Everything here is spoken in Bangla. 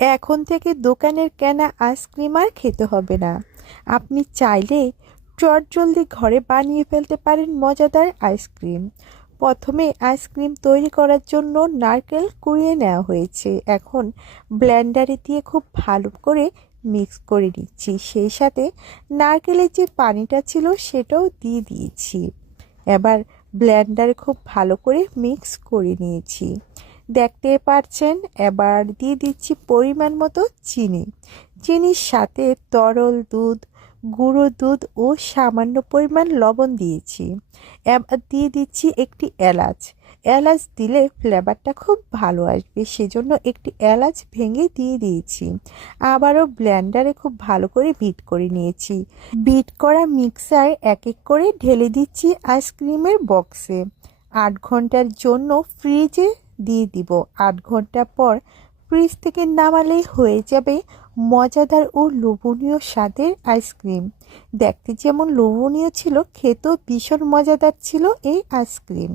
এখন থেকে দোকানের কেনা আইসক্রিম আর খেতে হবে না। আপনি চাইলে চটজলদি ঘরে বানিয়ে ফেলতে পারেন মজাদার আইসক্রিম। প্রথমে আইসক্রিম তৈরি করার জন্য নারকেল কুড়িয়ে নেওয়া হয়েছে। এখন ব্লেন্ডারে দিয়ে খুব ভালো করে মিক্স করে নিচ্ছি। সেই সাথে নারকেলের যে পানিটা ছিল সেটাও দিয়ে দিয়েছি। এবার ব্লেন্ডারে খুব ভালো করে মিক্স করে নিয়েছি, দেখতে পাচ্ছেন। এবার দিয়ে দিচ্ছি পরিমাণ মতো চিনি। চিনির সাথে তরল দুধ, গুঁড়ো দুধ ও সামান্য পরিমাণ লবণ দিয়েছি। এবার দিয়ে দিচ্ছি একটি এলাচ। এলাচ দিলে ফ্লেভারটা খুব ভালো আসবে, সেজন্য একটি এলাচ ভেঙে দিয়ে দিয়েছি। আবারও ব্লেন্ডারে খুব ভালো করে বিট করে নিয়েছি। বিট করা মিক্সার এক এক করে ঢেলে দিচ্ছি আইসক্রিমের বক্সে। 8 ঘন্টার জন্য ফ্রিজে দিয়ে দিব। 8 ঘন্টা পর ফ্রিজ থেকে নামালেই হয়ে যাবে মজাদার ও লোভনীয় স্বাদের আইসক্রিম। দেখতে যেমন লোভনীয় ছিল, খেতেও ভীষণ মজাদার ছিল এই আইসক্রিম।